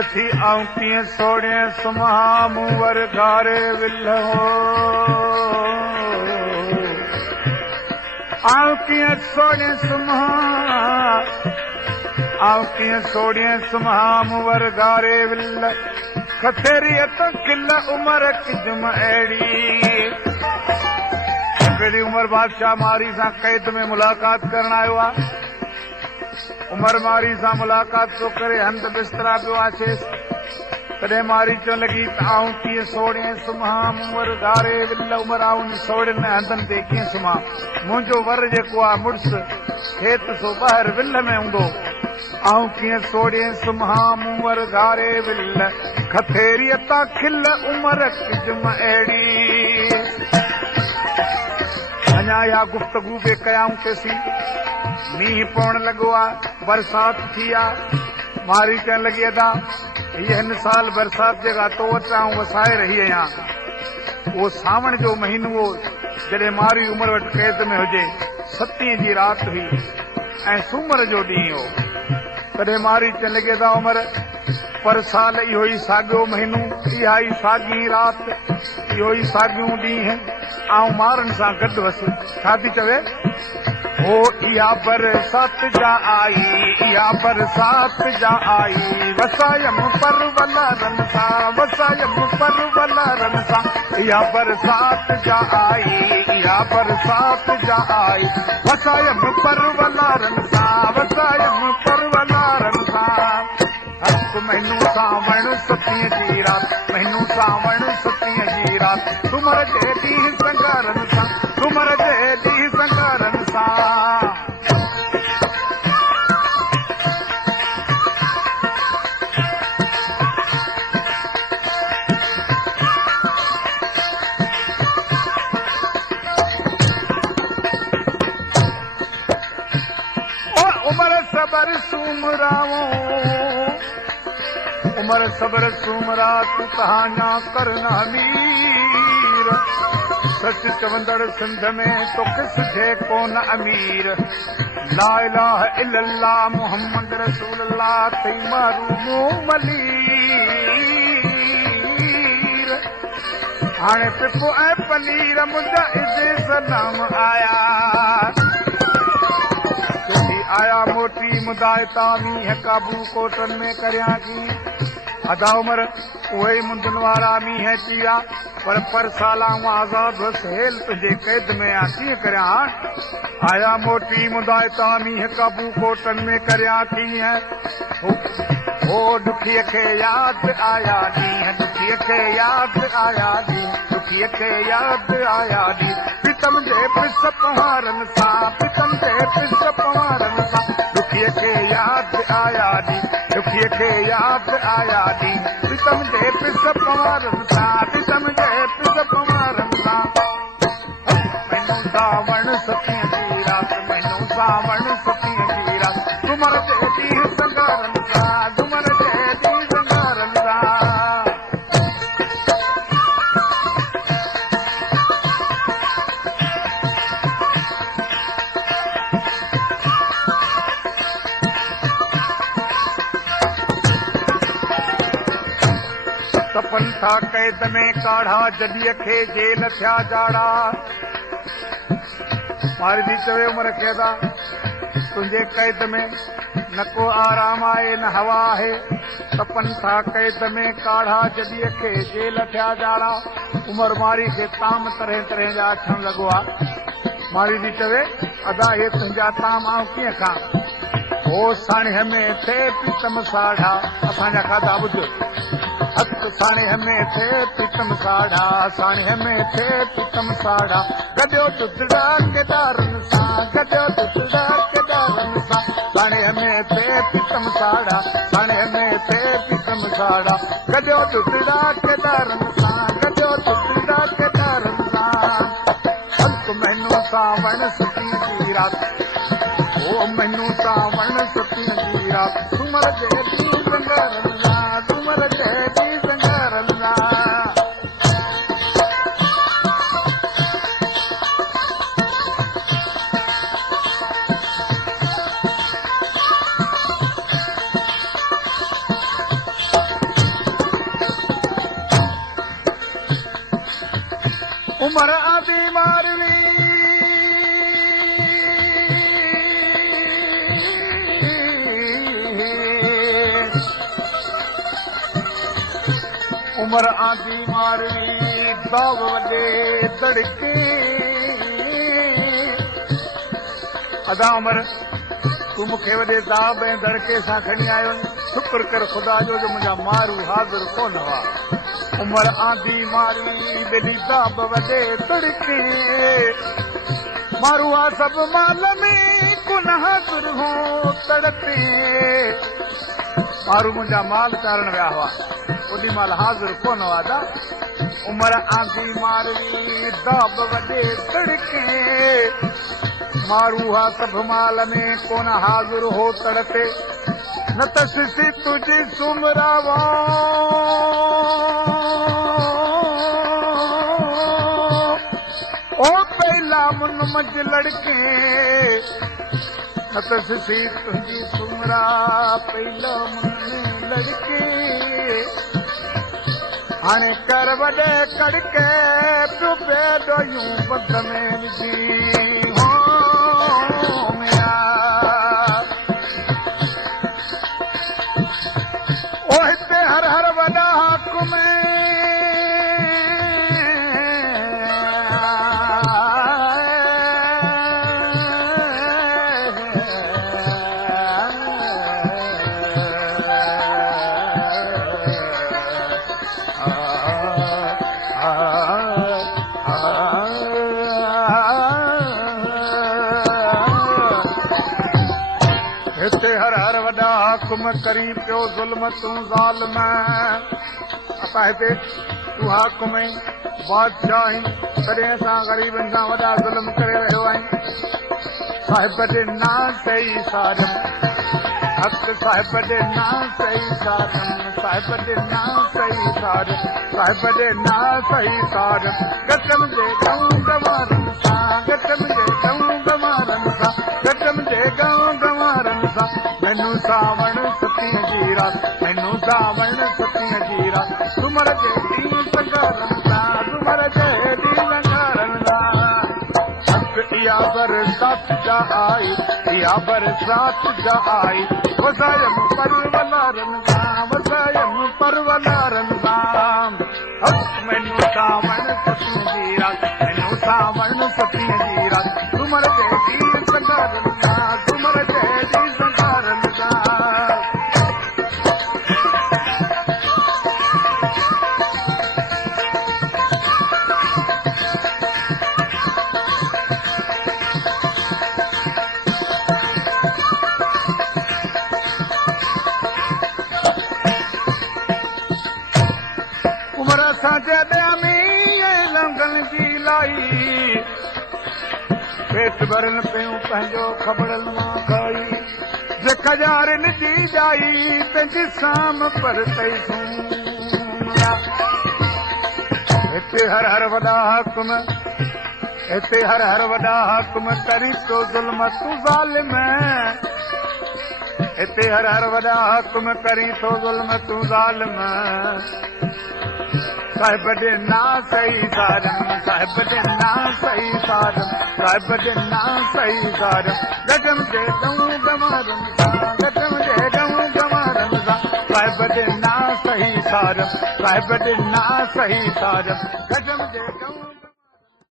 सखी आऊं कीअं सोड़े सुम्हा मूं वर घारे विल हो आऊं कीअं सोड़े सुम्हा आऊं कीअं सोड़े सुम्हा मूं वर घारे विल खथेरीअ त खिल उमर किजम अहिड़ी पहिरीं उमर बादशाह मारी सां कैद में मुलाक़ात करण आयो आहे उमर मारी सां मुलाक़ात तो करे हंध बिस्तरा पियो आछेसि तॾहिं मारी चवण लॻी त आऊं कीअं सोड़े सुम्हा मूं वर घारे विल उमर आऊं सोड़ियुनि हंधनि ते कीअं सुम्हा मुंहिंजो वर जेको आहे मुड़ुसु खेत सो ॿाहिरि विल में हूंदो आऊं कीअं सोड़े सुम्हा मूं वर घारे विल खथेरीअ तां खिल उमर किजम अहिड़ी अञा इहा गुफ़्तगू बि कयाऊं तेसी मींहुं पवण लॻो आहे बरसात थी आहे मारी चवण लॻी अदा हीअ हिन साल बरसात जेका तो वटि आऊं वसाए रही आहियां उहो सावण जो महीनो हो जॾहिं मारी उमर वटि कैद में हुजे 7 जी राति हुई ऐं सूमर जो ॾींहुं हो तॾहिं मारी चवण लॻी अदा उमर पर साल इहो ई साॻियो महीनो इहा ई साॻी राति इहो ई साॻियूं ॾींहं आऊं मारनि सां गॾु हुअसि छा थी चवे ओ इहा बरसात जा आई इहा बरसात जा आई वसायम परवलरन सां वसायम परवलरन सां इहा बरसात जा आई इहा बरसात जा आई वसायम परवलरन सां वसायम परवलरन सां हक महीनो सावण 7 जी राति महीनो सावण 7 जी राति तुमर जे ॾींहुं संगारन सां तुमर जे ॾींहुं संगारन सां उमर सबर सूमराओ उमर सबर सूमरा तू कहाना करना मीर सच चवंदड़ सिंध में तो किस थे कोन अमीर ला इलाहा इल्लल्लाह मुहम्मद रसूलुल्लाह तई मारू मलीर हाणे पिपो ऐं पनीर मुंहिंजा इज़े सलाम आया आया मोटी मुदाए तामी है काबू कोटन में करिया की अदा उमर उहे ई मुंदुनि वारा मींहं अची विया पर साल आऊं आज़ाद हुअसि हेल तुंहिंजे कैद में आ कीअं करियां आया मोटी मुदाए तामी है काबू कोटन में करिया कीअं हो दुखीअ खे यादि आया ॾींहं दुखीअ खे यादि आया ॾींहं दुखीअ खे यादि आया ॾींहं पितम जे पिस पवारनि सां पितम जे पिस पवारनि सां दुखीअ खे यादि आया ॾींहं दुखीअ खे यादि आया ॾींहं पितम जे पिस पवारनि सां पितम जे पिस पवारनि सां मैनू सावण 7 जी राति मैनू सावण 7 जी राति तुमर जे ॾींहुं संगारनि सां तुमर जे ॾींहुं संगारनि सां तपन था कैद में काढ़ा जॾीअ खे जेल थिया जाड़ा मारी थी चवे उमर खे था तुंहिंजे कैद में न को आराम आहे न हवा आहे तपन था कैद में काढ़ा जॾीअ खे जेल थिया जाड़ा उमर मारी खे ताम तरह तरह जा अचण लॻो आहे मारी थी चवे अदा हे तुंहिंजा ताम आऊं कीअं खां हो साणीअ में थे पीतम साढ़ा असांजा खाधा ॿुध हक साणीअ में थे पीतम साढ़ा साणीअ में थे पीतम साढ़ा गॾियो टुटड़ा केदारनि सां गॾियो टुटड़ा केदारनि सां साणीअ में थे पीतम साढ़ा साणीअ में थे पीतम साढ़ा गॾियो टुटड़ा केदारनि सां गॾियो टुटड़ा केदारनि सां हक महीनो सावण 7 जी राति ओ महीनो सावण 7 जी राति तुमर जे ॾींहुं संगारनि सां तुमर जे ॾींहुं संगारनि सां उमर आदि मारवी उमर आदि मारवी दाव वॾे तड़के अदा उमर तूं मूंखे वॾे दाव ऐं दड़के सां खणी आयो शुक्र कर ख़ुदा जो मुंहिंजा मारू हाज़िर कोन हुआ उमर आदि मारवी बेली दाव वॾे तड़के मारू आ सभु माल में कोन हाज़िर हो तड़पे मारू मुंहिंजा माल चारण विया हुआ ओॾी महिल हाज़िर कोन हुआ दा उमर आदि मारवी दाब वॾे तड़के मारू हा सभु माल में कोन हाज़िर हो तड़पे न त सिसी तुझी सुमरावा ओ पहला मुन मज लड़के न त सिसी तुझी सुमरा पहला मुन लड़के हाणे कर वॾे कड़के तूं पेदो यूं बद में विझी हो मिया ओ हिते हर हर वॾा हाकुम हुकुम करी पियो ज़ुल्म तूं ज़ालिम असां हिते तूं हाकुम आहीं बादशाह आहीं तॾहिं असां ग़रीबनि सां वॾा ज़ुल्म करे रहियो आहियूं साहिब जे ना सही सारम हक़ साहिब जे ना सही सारम साहिब जे ना सही सारम साहिब जे ना सही सारम गटम जे गांव गवारनि सां गटम जे गांव गवारनि सां गटम जे गांव गवारनि सां मैनू सावण सतीअ जी रात मैनू सावण सतीअ जी रात तुमर जे ॾींहुं संगारनि सां तुमर जे ॾींहुं संगारनि सां इहा बरसात जा आई इहा बरसात जा आई वसायम परवलारनि सां वसायम परवलारनि सां मैनू सावण सतीअ जी रात मैनू सावण सतीअ जी रात तुमर जे ॾींहुं संगारनि सां तुमर जे ॾींहुं संगारनि सां पेट भरन पियूं पंहिंजो खबड़न मां खाई जे खजारनि जी जाई पंहिंजी साम पर हिते हर हर वॾा हाकुम हिते हर हर वॾा हाकुम करी तो ज़ुल्म तूं ज़ालिम हिते हर हर वॾा हाकुम करी तो ज़ुल्म तूं ज़ालिम साहिब जे ना सही सारम साहिब जे ना सही सारम साहिब जे ना सही सारम गटम जे गांव गवारनि सां गटम जे गांव गवारनि सां साहिब जे ना सही सारम साहिब जे ना सही सारम गटम जे गांव